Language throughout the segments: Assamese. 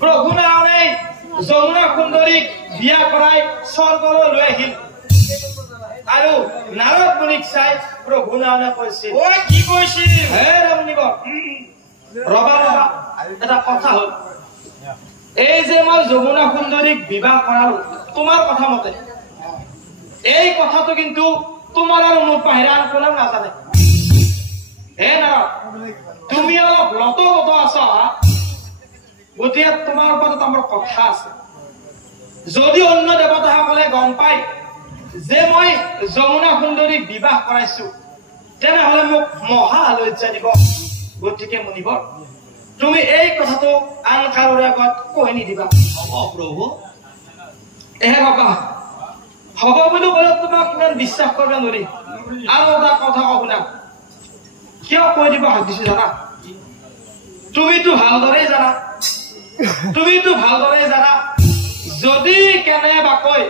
প্ৰভু নাৰায়ণে যমুনা সুন্দৰীক বিয়া কৰাই স্বৰ্গলৈ লৈ আহিল আৰু নাৰদ মুনিক চাই প্ৰভু নাৰায়ণে কৈছিল ঐ কি কৈছিল হে ৰামনিব ৰবা ৰবা এটা কথা হ'ল এই যে মই যমুনা সুন্দৰীক বিবাহ কৰালো তোমাৰ কথা মতে এই কথাটো কিন্তু তোমাৰ আৰু মোৰ বাহিৰে আন কোনেও নাজানে হে নাৰদ তুমি অলপ লত আছা গতিকে তোমাৰ ওপৰত আমাৰ কথা আছে যদি অন্য দেৱতাসকলে গম পায় যে মই যমুনা সুন্দৰীক বিবাহ কৰাইছো তেনেহলে মোক মহা লজ্জা দিব গতিকে মুনিব তুমি এই কথাটো আন কাৰোৰে আগত কৈ নিদিবা হ'ব প্ৰভু বাবা হ'ব বুলি ক'লে তোমাক ইমান বিশ্বাস কৰিব নোৱাৰি আৰু এটা কথা কওঁ শুনা কিয় কৈ দিব ভাবিছো জানা তুমিতো ভালদৰে জানা যদি কেনেবাকৈ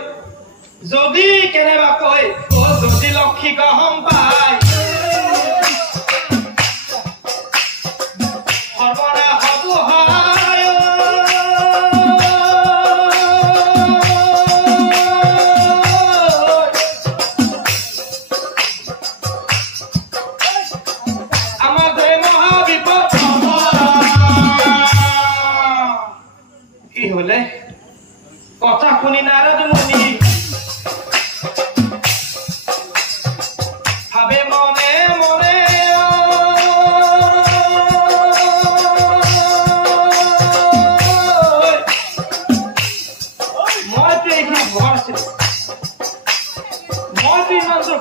যদি লক্ষী গহম পায় কথা শুনি নাৰদ মুনি ভাবে মনে মনে মইতো এইখিনি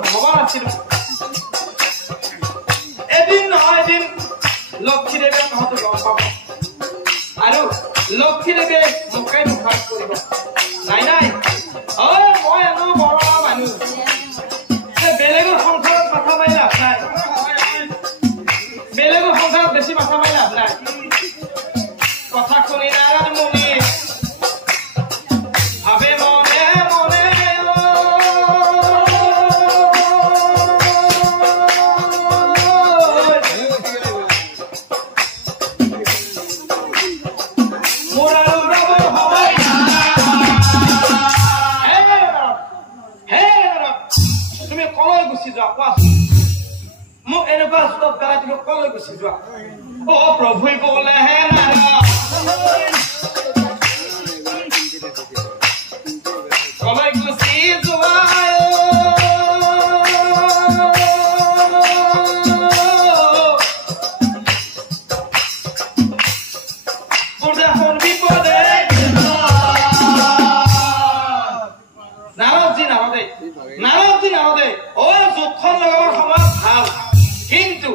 ভগৱান আছিলো এদিন নহয় এদিন লক্ষীদেৱে কথাটো গম পাব আৰু লক্ষীদেৱে মোকে দুখাত কৰিব নাই নাই মই এনো বৰ মানুহ বেলেগৰ সংসাৰত মাথা মাৰি লাভ নাই বেলেগৰ সংসাৰত বেছি মাথা মাৰি লাভ নাই কথা শুনি নাৰদ মুনি ভাবে মনে মনে মোক এনেকুৱা স্তব কৰাই তুমি কলৈ গুচি যোৱা প্ৰভুই ক'লে হে কলৈ গুচি যোৱা নাৰদজী যুদ্ধখন লগাবৰ সময়ত ভাল কিন্তু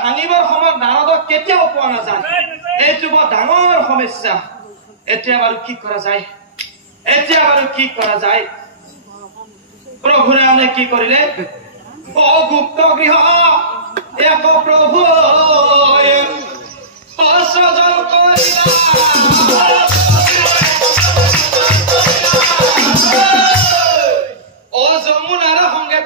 ভাঙিবৰ সময়ত নাৰদক কেতিয়াও পোৱা নাযায় এইটো বৰ ডাঙৰ সমস্যা এতিয়া বাৰু কি কৰা যায় প্ৰভু নাৰায়ণে কি কৰিলে গুপ্ত গৃহ এক প্ৰভু সৃজন কৰিলা যমুনাৰ সংগে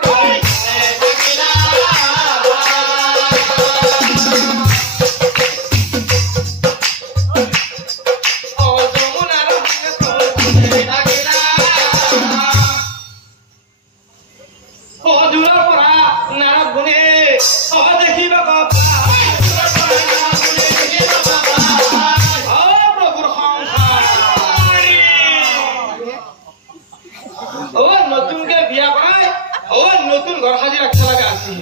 দূৰৰ পৰা নাৰদ মুনি দেখিব প্ৰভুৰ সংসাৰ নতুনকে বিয়া কৰাই নতুন ঘৰ সাজি ৰাখিব লগা আছিল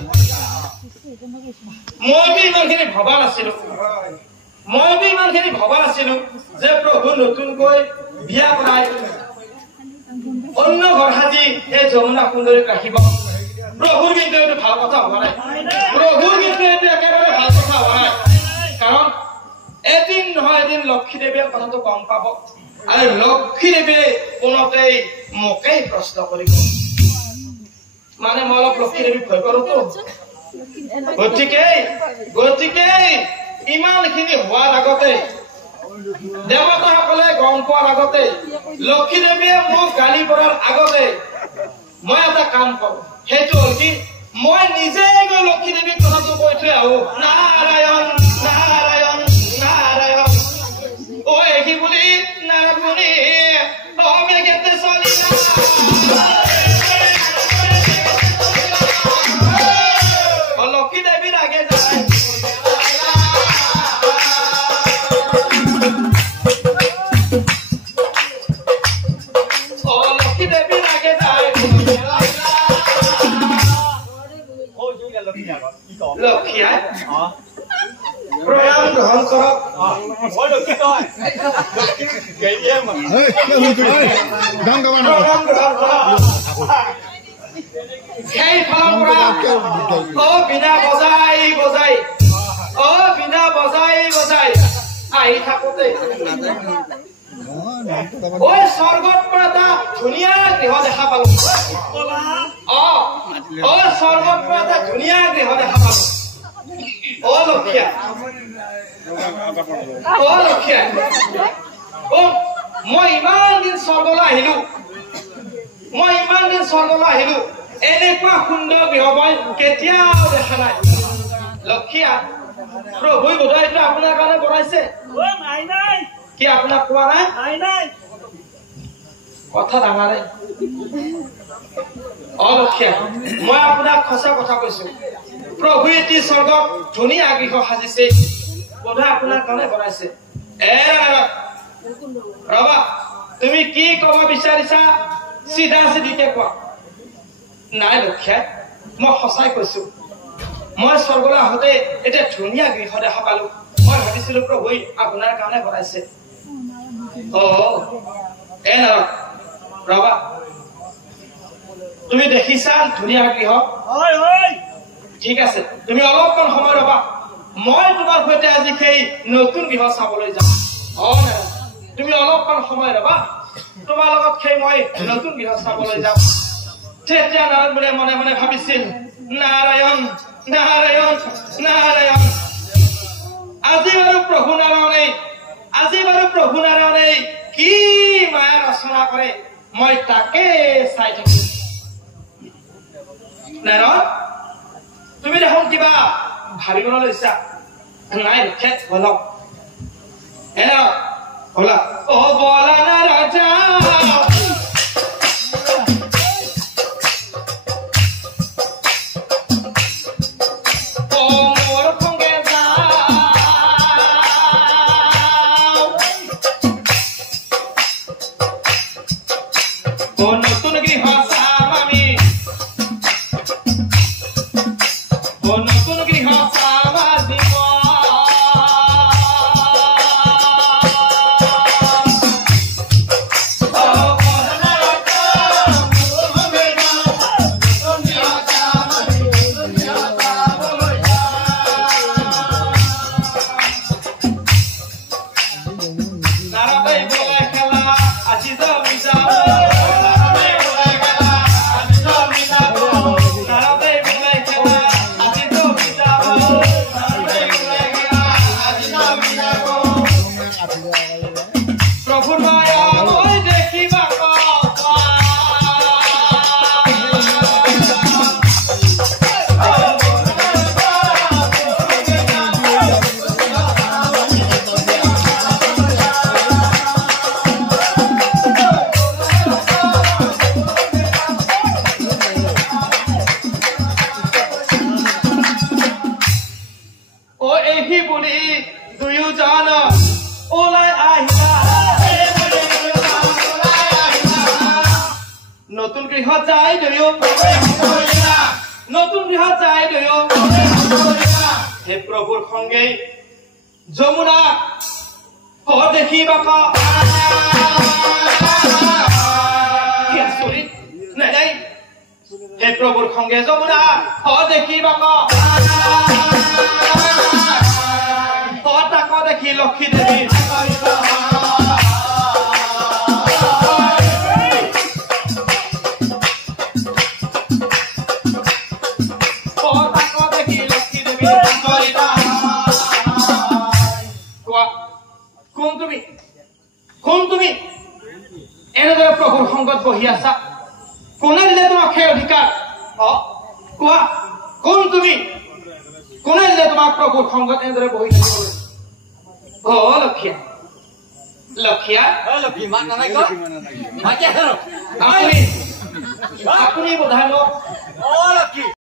মইতো ইমানখিনি ভবা নাছিলো যে প্ৰভু নতুনকৈ বিয়া কৰাই অন্য ঘৰ সাজি এই যমুনা সুন্দৰীক ৰাখিব প্ৰভুৰ কিন্তু এইটো ভাল কথা হোৱা নাই একেবাৰে ভাল কথা হোৱা নাই কাৰণ এদিন নহয় এদিন লক্ষীদেৱে কথাটো গম পাব আৰু লক্ষীদেৱে কোনোতেই মোকেই প্ৰশ্ন কৰিব মানে মই অলপ লক্ষীদেৱীক ভয় কৰোতো গতিকে ইমানখিনি হোৱাৰ আগতে দেৱতাসকলে গম পোৱাৰ আগতে লক্ষীদেৱীয়ে মোক গালি পৰাৰ আগতে মই এটা কাম কৰো সেইটো হ'ল কি মই নিজে গৈ লক্ষীদেৱীক কথাটো কৈ থৈ আহো নাৰায়ণ নাৰায়ণ নাৰায়ণ এহি বুলি নাগুনি অমেগেতে চলিলা লক্ষ্মী দেৱীৰ আগে যায় লক্ষ্মী দেৱীৰ আগে যায় লক্ষ্মীয়া প্ৰণাম গ্ৰহণ কৰক সেই ফালৰ পৰা বিনা বজাই বজাই বিনা বজাই বজাই আহি থাকোতে স্বৰ্গত পৰা এটা ধুনীয়া গৃহ দেখা পালো স্বৰ্গত পৰা এটা ধুনীয়া গৃহ দেখা পালো লক্ষ্মীয়া লক্ষ্মীয়া মই ইমান দিন স্বৰ্গলৈ আহিলো এনেকুৱা সুন্দৰ গৃহ মই কেতিয়াও দেখা নাই লক্ষ্মীয়া প্ৰভুই বোধহয় এইটো আপোনাৰ কাৰণে বনাইছে কি আপোনাক কোৱা নাই কথা ডাঙৰে লক্ষ্মীয়া মই আপোনাক সঁচা কথা কৈছো প্ৰভুৱে এটি স্বৰ্গত ধুনীয়া গৃহ সাজিছে বোধহয় আপোনাৰ কাৰণে বনাইছে ৰবা তুমি কি কব বিচাৰিছা চিধা চিধিকে কোৱা নাই লক্ষ্মীয়া মই সঁচাই কৈছো মই স্বৰ্গলৈ আহোঁতে এতিয়া ধুনীয়া গৃহ দেখা পালো মই ভাবিছিলো প্ৰভুই আপোনাৰ কাৰণে বনাইছে ৰবা তুমি দেখিছা ধুনীয়া গৃহ ঠিক আছে তুমি অলপমান সময় ৰবা মই তোমাৰ সৈতে আজি সেই নতুন গৃহ চাবলৈ যাম তুমি অলপমান সময় ৰবা তোমাৰ লগত সেই মই নতুন গৃহ চাবলৈ যাম তেতিয়া নাৰায়ণ বোলে মনে মনে ভাবিছিল নাৰায়ণ নাৰায়ণ নাৰায়ণ আজি বাৰু প্ৰভু নাৰায়ণে কি মায়া ৰচনা কৰে মই তাকে চাই থাকিম নাৰায়ণ তুমি দেখোন কিবা ভাবিবলৈ লৈছা নাই বলক বলা বলা না ৰাজা প্ৰভুৰ সঙ্গে যমুনা দেখি বাকা নাই হে প্ৰভুৰ সঙ্গে যমুনা দেখি বাকা তাক দেখি লক্ষ্মী দেৱী কোন তুমি এনেদৰে প্ৰভুৰ সংগত বহি আছা কোনে দিলে তোমাক সেই অধিকাৰ কোৱা কোন তুমি কোনে দিলে তোমাক প্ৰভুৰ সংগত এনেদৰে বহি থাকিবলৈ লক্ষ্মীয়া লক্ষিয়া লক্ষী মাত নালাগে মাতি আছে আপুনি বোধাই মোক লক্ষী